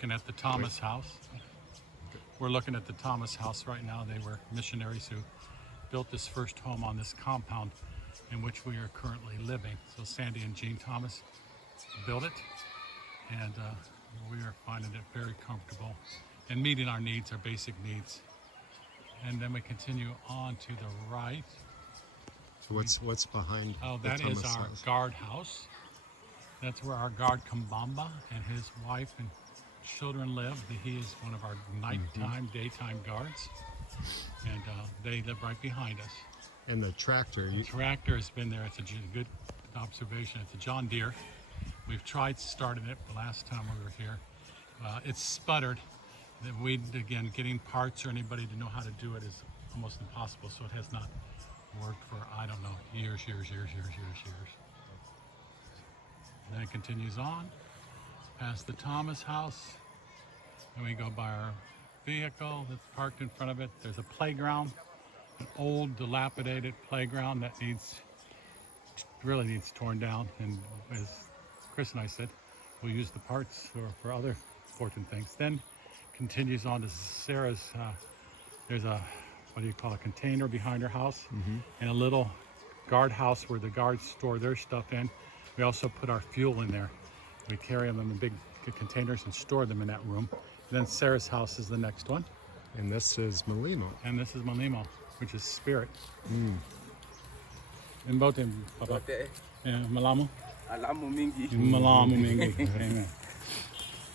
Looking at the Thomas House. We're looking at the Thomas House right now. They were missionaries who built this first home on this compound in which we are currently living. So Sandy and Jean Thomas built it, and we are finding it very comfortable and meeting our needs, our basic needs. And then we continue on to the right. So what's behind? Oh, the that is Thomas our house? guard house. That's where our guard Kambamba and his wife and children live. He is one of our nighttime, daytime guards, and they live right behind us. And the tractor. The tractor has been there. It's a good observation. It's a John Deere. We've tried starting it the last time we were here. It's sputtered. Again, getting parts or anybody to know how to do it is almost impossible. So it has not worked for, I don't know, years. And then it continues on past the Thomas House, and we go by our vehicle that's parked in front of it. There's a playground, an old dilapidated playground that really needs torn down, and as Chris and I said, we'll use the parts for other important things. Then continues on to Sarah's, there's a, what do you call, a container behind her house, and a little guard house where the guards store their stuff in. We also put our fuel in there. We carry them in big containers and store them in that room. And then Sarah's house is the next one. And this is Malimo. And this is Malimo, which is spirit. And both in Papa. And Malamu. Alamu mingi. Malamu mingi. Amen.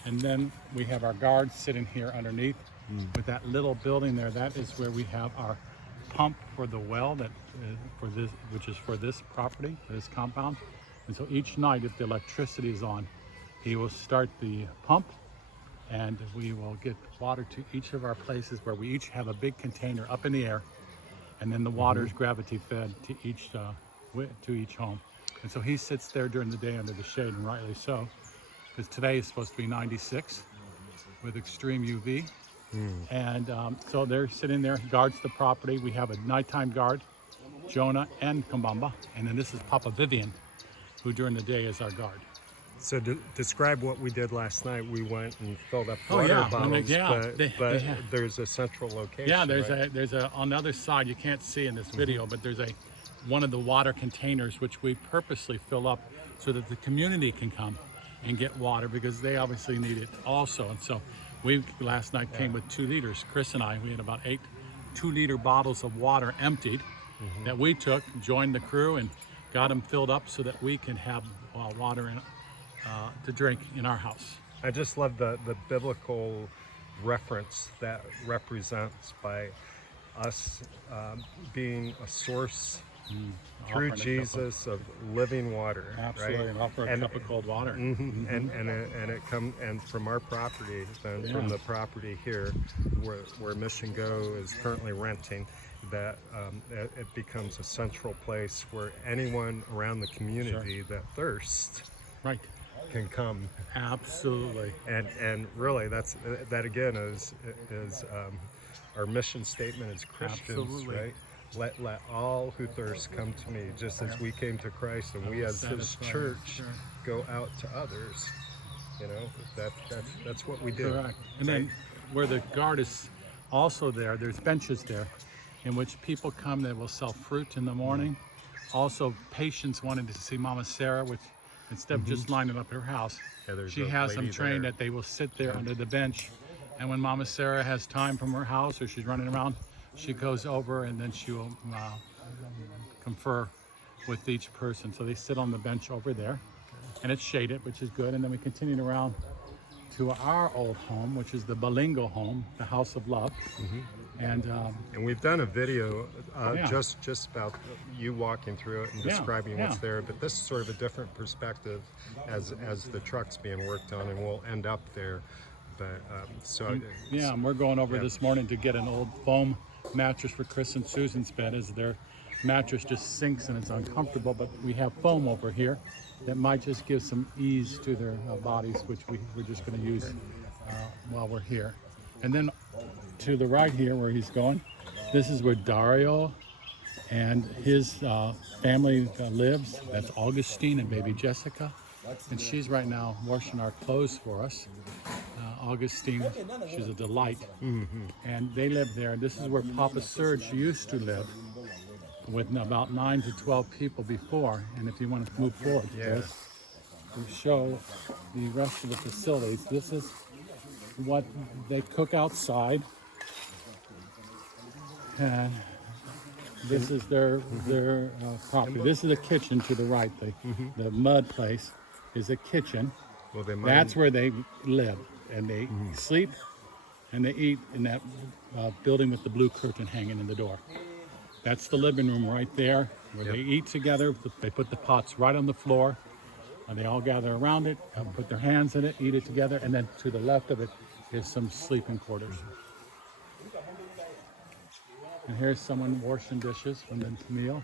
And then we have our guards sitting here underneath with that little building there. That is where we have our pump for the well that for this, which is for this property, this compound. And so each night, if the electricity is on, he will start the pump, and we will get water to each of our places where we each have a big container up in the air, and then the water is gravity fed to each home. And so he sits there during the day under the shade, and rightly so, because today is supposed to be 96 with extreme UV. And so they're sitting there, he guards the property. We have a nighttime guard, Jonah and Kambamba, and then this is Papa Vivian, who during the day is our guard. So describe what we did last night. We went and filled up water bottles, but there's a central location. Yeah, right? there's a on the other side, you can't see in this video, but there's one of the water containers which we purposely fill up so that the community can come and get water, because they obviously need it also. And so we last night came with 2 liters. Chris and I, we had about 8 2-liter bottles of water emptied that we took, joined the crew, and got them filled up so that we can have water to drink in our house. I just love the biblical reference that represents by us being a source through Jesus of living water. Absolutely, right? and offer a cup of cold water. And it come and from our property, then from the property here, where Mission Go is currently renting, that it becomes a central place where anyone around the community that thirsts can come. Absolutely. And really, that again is our mission statement as Christians. Absolutely. Right? Let all who thirst come to me, just as we came to Christ, and we as His church go out to others. You know, that's what we do. Correct. And then where the guard is also there's benches there in which people come that will sell fruit in the morning. Also, patients wanted to see Mama Sarah, which instead of just lining up her house, she has them trained that they will sit there under the bench. And when Mama Sarah has time from her house or she's running around, she goes over and then she will confer with each person. So they sit on the bench over there, and it's shaded, which is good. And then we continued around to our old home, which is the Balingo home, the House of Love. And we've done a video just about you walking through it and describing what's there, but this is sort of a different perspective as the truck's being worked on, and we'll end up there. But and we're going over this morning to get an old foam mattress for Chris and Susan's bed, as their mattress just sinks and it's uncomfortable. But we have foam over here that might just give some ease to their bodies, which we're just going to use while we're here. And then to the right here where he's going, this is where Dario and his family lives. That's Augustine and baby Jessica. And she's right now washing our clothes for us. Augustine. She's a delight. And they live there. This is where Papa Serge used to live with about 9 to 12 people before. And if you want to move forward, Yes. to show the rest of the facilities, this is what they cook outside. And this is their property. This is the kitchen to the right. The mud place is a kitchen. Well, they mine, That's where they live, and they sleep, and they eat in that building with the blue curtain hanging in the door. That's the living room right there, where they eat together. They put the pots right on the floor, and they all gather around it, put their hands in it, eat it together, and then to the left of it is some sleeping quarters. And here's someone washing dishes from the meal.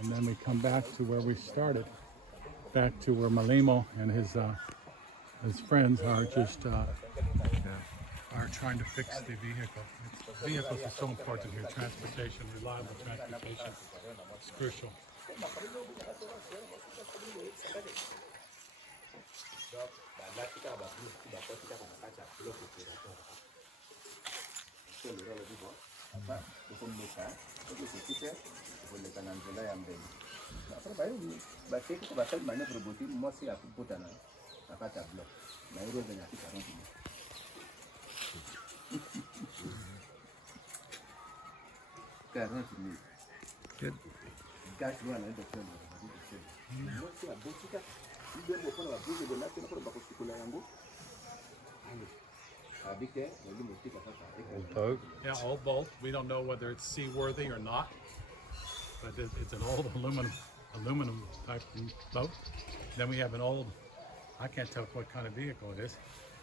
And then we come back to where we started, back to where Malimo and his friends are just are trying to fix the vehicle. Vehicles are so important here. Transportation, reliable transportation, is crucial. Good. Boat. Yeah, old boat. We don't know whether it's seaworthy or not, but it's an old aluminum type boat. Then we have an old, I can't tell what kind of vehicle it is.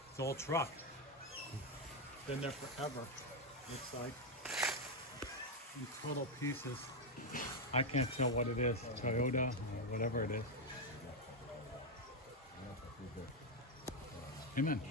It's an old truck. Been there forever. Looks like in total pieces. I can't tell what it is. Toyota or whatever it is. Amen.